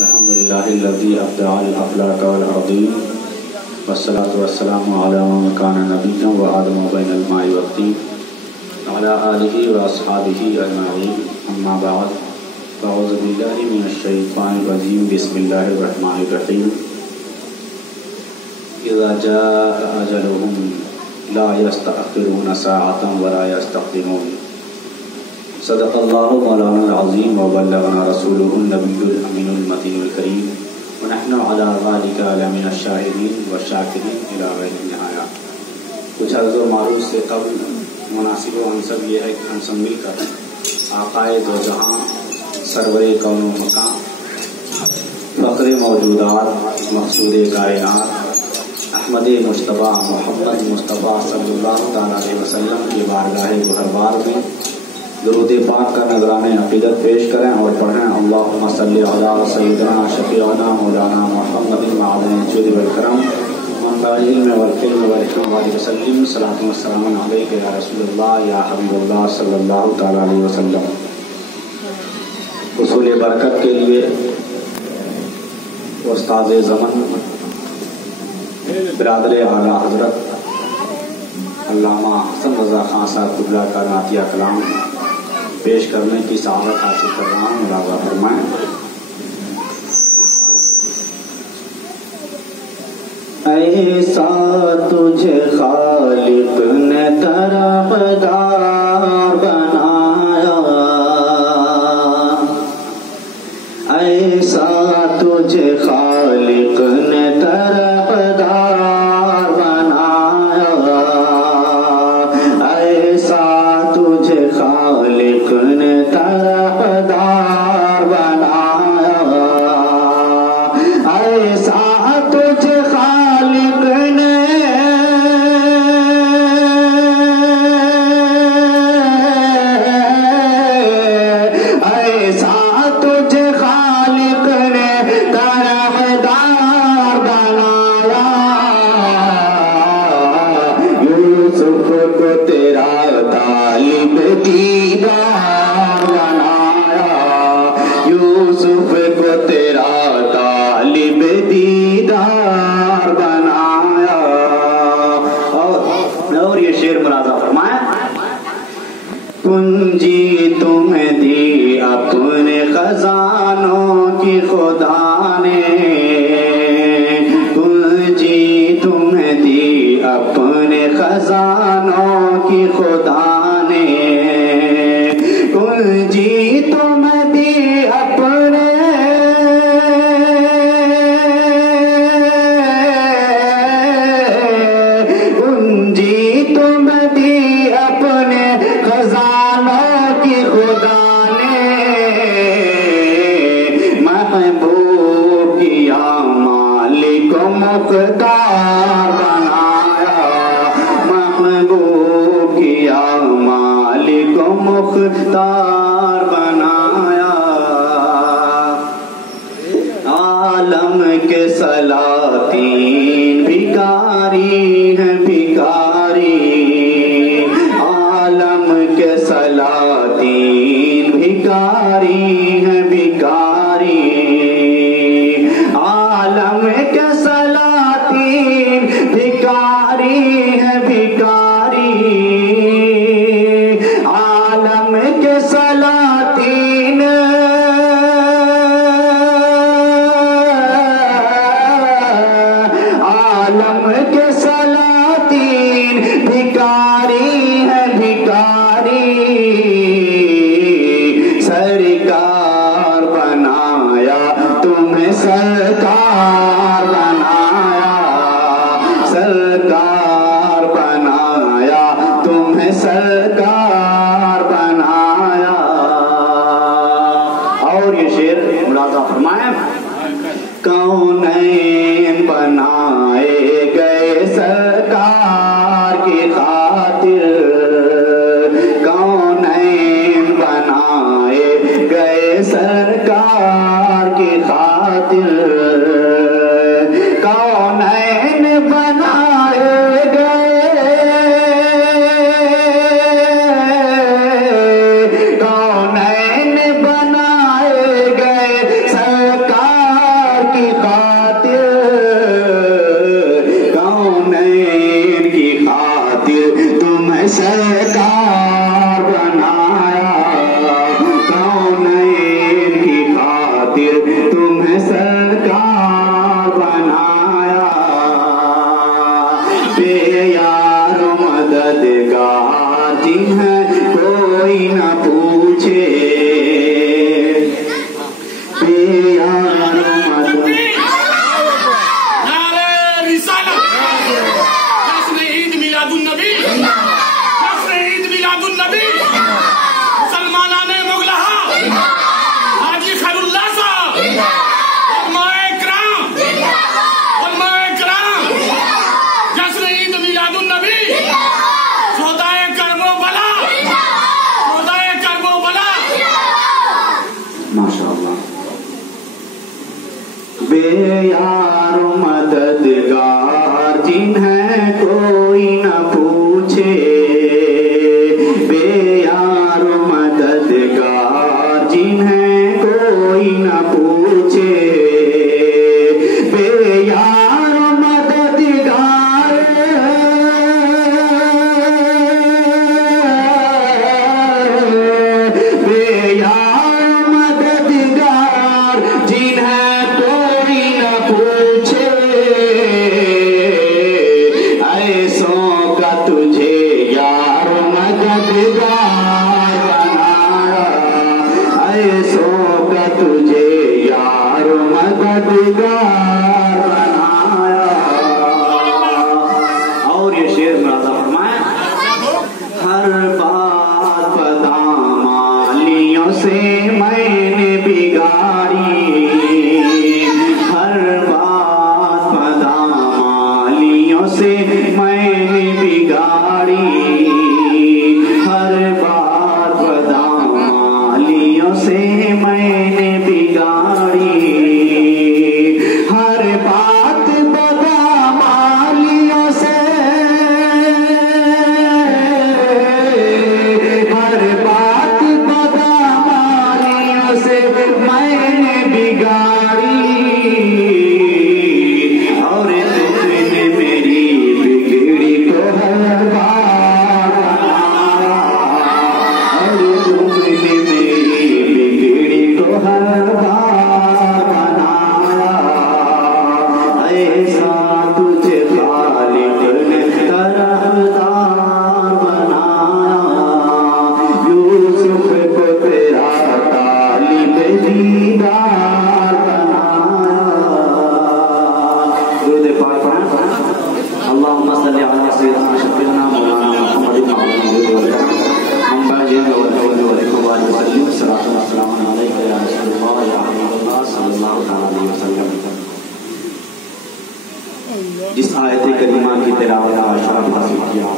अल्हम्दुलिल्लाहिल्लज़ी अब्दअल अफ़लाक वल अर्दीन वस्सलातु वस्सलामु अला मन काना नबिय्यन व आदम बैनल माइ वत्तीन अला आलिहि व अस्हाबिहि अजमईन अम्मा बअद अऊज़ु बिल्लाहि मिनश शैतानिर रजीम बिस्मिल्लाहिर रहमानिर रहीम इज़ा जाअ अजलुहुम ला यस्तअख़िरूना साअतन व ला यस्तक़दिमून। सदक़ल्लाहु मौलाना अज़ीम व बल्लगना रसूलुहुन नबियुल अमीनुल मतीनुल करीम व नहनु अला ज़ालिका लमिनश शाहिदीन व शाकिरीन इला ग़ैरि निहाया। कुछ अर्ज़ व मारूफ़ से क़ब्ल मुनासिब व मनसब ये है कि हम सब मिलकर आक़ाए दो जहां सरवरे कौन व मकान फ़ख़्रे मौजूदात मक़सूदे कायनात अहमद मुश्तबा मोहम्मद मुस्तफ़ा सल्लल्लाहु तआला अलैहि वसल्लम की बारगाह गुहरबार में दुरूद पाक का नज़राने अक़ीदत पेश करें और पढ़ें। अल्लाहुम्मा सल्लि अला सय्यिदना शफ़ीअना मौलाना मुहम्मदिन माअज़िम जुद वल करम मनबाइल इल्म वल हिल्म वल हिकम व वसल्लम सलातु व सलामुन अलैका या रसूलल्लाह या हबीबल्लाह सल्लल्लाहु तआला अलैहि वसल्लम। उसूल बरकत के लिए उस्ताद ज़मन बिरादर आला हज़रत अल्लामा हसन रज़ा खान साहब कुबला का नातिया कलाम पेश करने की सआदत हासिल कर रहा हूँ। मुलाज़ा फरमाएं। ऐसा तुझे खालिक ने तरफ़दार बनाया, ऐसा तुझे खालिक ने तरफ़दार बनाया, ऐसा तुझे खालिक ने तरफ़दार बनाया, ऐसा तुझे खालिक ने ऐसा तुझे खालिक ने तरफ़दार बनाया। यूसुफ को तेरा तालिब दीदार बनाया, यूसुफ को तेरा तालिब दीदार बनाया। और ये शेर मुलाज़ा फरमाया। कुंजी तुम्हें दी अपने खजानों की खुदा ने, कुंजी तुम्हें दी अपने खजानों की खुदा ने, कुंजी तुम्हें दी अपने कुंजी तुम्हें दी अपने खजानों की खुदा ने, महबूब किया मालिक मुख्तार बनाया, महबूब किया मालिक मुख्तार बनाया। आलम के सलातीन भिखारी हैं भिखारी, आलम के सलातीन भिखारी हैं भिखारी, आलम के सलातीन भिखारी हैं भिखारी, आलम के सलातीन आलम के सलातीन भिखारी है भिखारी। सरकार बनाया तुम्हें सरकार बनाया, सरकार बनाया तुम्हें सरकार बनाया। और ये शेर मुलाज़ा फरमाया। कौनैन बनाए गए सरकार की खातिर, कौनैन बनाए गए सरकार की खातिर, कौनैन बनाए गए, कौनैन बनाए गए सरकार बेयार मदद नारे रिसालत, जश्न ईद मिलादुन नबी, जश्न ईद मिलादुन नबी, मुसलमानाने मुगलहा, हाजी खैरुल्लाह साहब, उलमाए किराम, जश्न ईद मिलादुन नबी, सौदाए करबो बला, माशाअल्लाह। बेयार मददगार जिन्हें कोई न पूछे, बेयार मददगार जिन्हें कोई न पूछे, बेयार मददगार बेयार मददगार जिन्हें कोई न पूछे, ऐसों का तुझे यार मददगार बनाया, ऐसों का तुझे यार मददगार बनाया। और ये शेर मुरादा फरमाया, हर बात बदामालियों से मैंने बिगाड़ी, हर बात बदामालियों से मैंने बिगाड़ी, हर बात बदामालियों से मैंने बिगाड़ी, हर बात बदामालियों से, हर बात बदामालियों से मैंने बिगाड़ी, और तुमने मेरी बिगड़ी को हर बार बनाया, और तुमने मेरी बिगड़ी को हर बार बनाया, ऐसा तुझे खालिक ने तरहदार बनाया, यूसुफ को तेरा तालिब दीदार बनाया। दुरूद पाक पढ़ें। अल्लाहुम्मा सल्लि अला सय्यिदिना शफीना मौलाना मुहम्मद वअला आलिहि वसल्लम हम बाजिन व तवल्लु अलैहि वसल्लम सल्लल्लाहु अलैहि या रसूलल्लाह या हबीबल्लाह सल्लल्लाहु अलैहि वसल्लम। जिस आयत करीमा की तिलावत का शरफ हासिल किया